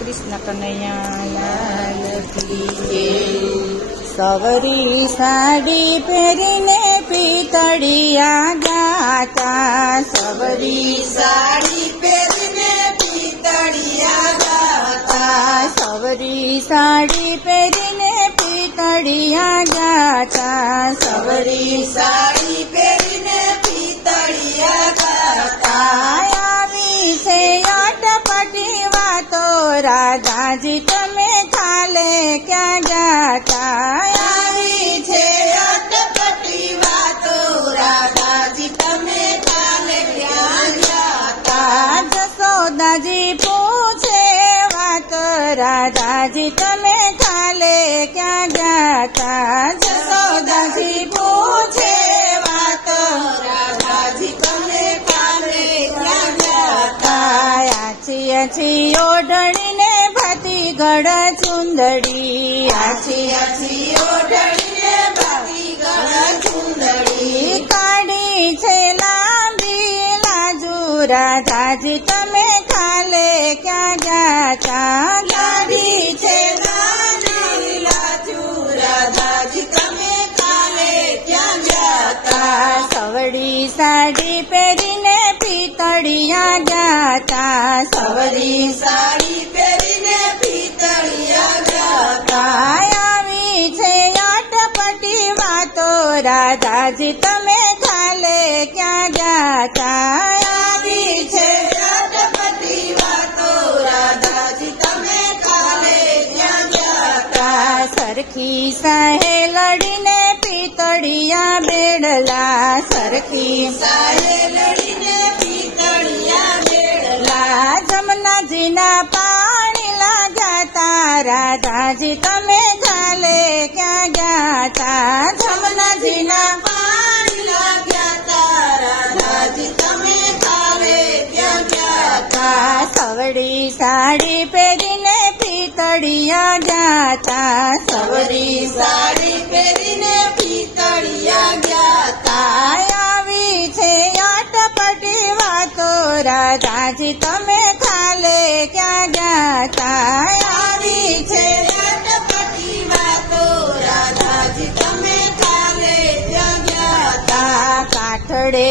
કૃષ્ણ કનૈયા લાલ કી જય। સવરી સાડી પહેરીને પિતળિયા ગાતા, સવરી સાડી પહેરીને પિતળિયા ગાતા, સવરી સાડી પહેરીને પિતળિયા ગાતા, સવરી સાડી પહેરીને પિતળિયા ગાતા। આવી છે અટપટી વાતો રાધાજી તમે કાલે ક્યાં ગાતા, આવી છે અટપટી વાતો રાધાજી તમે કાલે ક્યાં ગાતા। જશોદાજી પૂછે વાત રાધાજી તમે કાલે ક્યાં ગાતા, જશોદાજી પૂછે વાત રાધાજી તમે કાલે ક્યાં ગાતા। આછી આછી ઓઢણીને ભાતી ગળ ચુંદડી, આછી આછી ઓઢણીને ભાતી ગળ ચુંદડી, કાઢી છે લાંબી લાજુ રાધાજી તમે કાલે ક્યાં ગાતા, કાઢી છે લાંબી લાજુ રાધાજી તમે કાલે ક્યાં ગાતા। સવડી સાડી પહેરીને પિતળિયા ગાતા, સવડી સાડી પહેરીને પિતળિયા ગાતા। આવી છે અટપટી વાતો રાધાજી તમે કાલે ક્યાં ગાતા, આવી છે અટપટી વાતો રાધાજી તમે કાલે ક્યાં ગાતા। સરખી સાહે લડીને પિતળિયા બેડલા, સરખી સાહે લડીને પિતળિયા બેડલા, જમનાજીના પાણી લાગાતા રાધાજી તમે કાલે ક્યાં ગાતા, જમનાજીના પાણી લાગ્યાતા રાધાજી તમે કાલે ક્યાં ગાતા। સવડી સાડી પહેરીને પિતળિયા ગાતા, સવડી સાડી પહેરીને પિતળિયા ગાતા। આવી છે અટપટી વાતો રાધાજી તમે કાલે ક્યાં ગાતા, આવી છે અટપટી વાતો રાધાજી તમે કાલે ક્યાં ગાતા। કાઠડે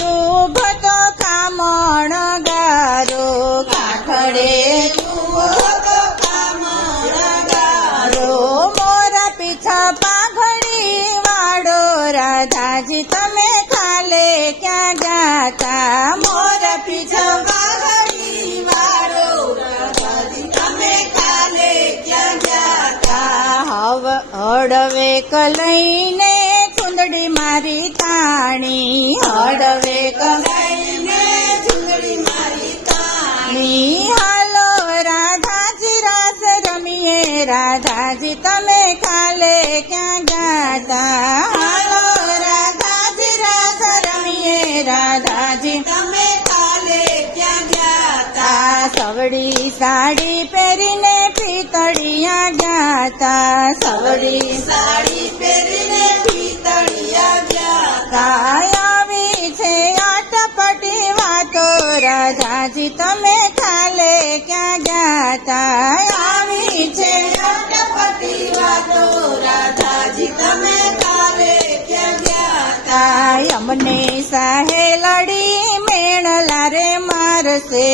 યુભ તો કામણ ગારો, કાઠડે યુભ તો કામણ ગારો, મોરા પીછા પાઘડી વાળો રાધાજી તમે કાલે ક્યાં ગાતા, મોરા પીછા પાઘડી વાળો રાધાજી તમે કાલે ક્યાં ગાતા। હળવે કલઈને ચુંદડી મારી તાણી, હળવે કલઈને ચુંદડી મારી તાણી, હાલો રાધાજી રાસ રમીએ રાધાજી તમે કાલે ક્યાં ગાતા, હાલો રાધાજી રાસ રમીએ રાધાજી તમે કાલે ક્યાં ગાતા। સવડી સાડી પહેરીને પિતળિયા ગાતા, સવડી સાડી પહેરીને પિતળિયા ગાતા। આવી છે અટપટી વાતો રાધાજી તમે કાલે ક્યાં ગાતા, આવી છે અટપટી વાતો રાધાજી તમે કાલે ક્યાં ગાતા। અમને સાહે લડી મેણલા રે મારશે,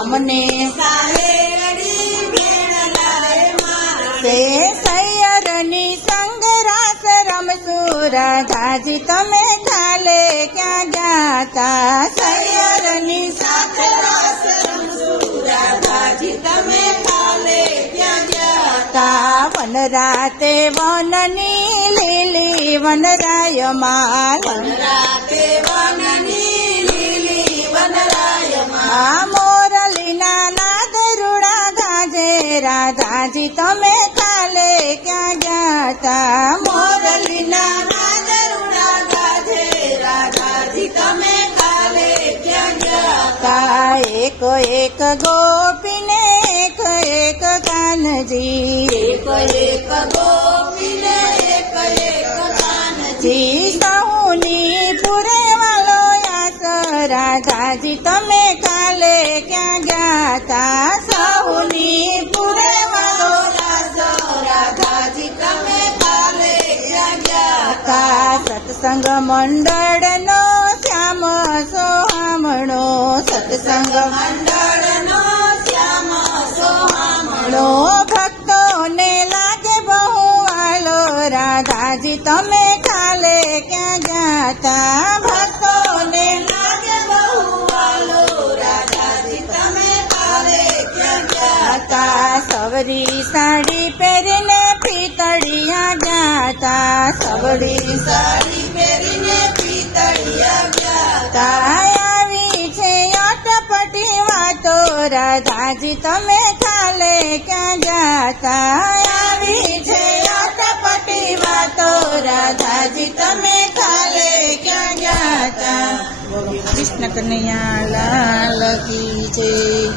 અમને સાહે લડી મેણલા રે મારશે, સૈયરની સંગ રાસ રમશું રાધાજી તમે કાલે ક્યાં ગાતા, સૈયરની સાથે રાસ રમશું રાધાજી તમે કાલે ક્યાં ગાતા। વન રાતે વનની લીલી વનરાયમાલ, વન રાતે વનની લીલી વનરાયમાલ, મોરલીના નાદ રૂડા ગાજે રાધાજી તમે કાલે ક્યાં ગાતા, મોરલીના નાદ રૂડા ગાજે રાધાજી તમે કાલે ક્યાં ગાતા। એક એક ગોપીને એક એક કાનજી, એક એક ગોપીને એક એક કાનજી, સહુની પુરે વાલો યાસ રાધાજી તમે કાલે ક્યાં ગાતા, સહુની સત્સંગ મંડળનો શ્યામ સોહામણો, સત્સંગ મંડળનો શ્યામ સોહામણો. ભક્તોને લાગે બહુ વાલો, રાધાજી તમે કાલે ક્યાં જાતા? ભક્તોને લાગે બહુ વાલો, રાધાજી તમે કાલે ક્યાં જાતા? સવરી સાડી પહેરીને પિતળિયા જાતા, સવરી સાડી પહેરીને પિતળિયા જાતા. આવી છે અટપટી વાતો, રાધાજી તમે કાલે ક્યાં જાતા? આવી છે અટપટી વાતો, રાધાજી તમે કાલે ક્યાં જાતા? કૃષ્ણ કનૈયા લાલ કી જય.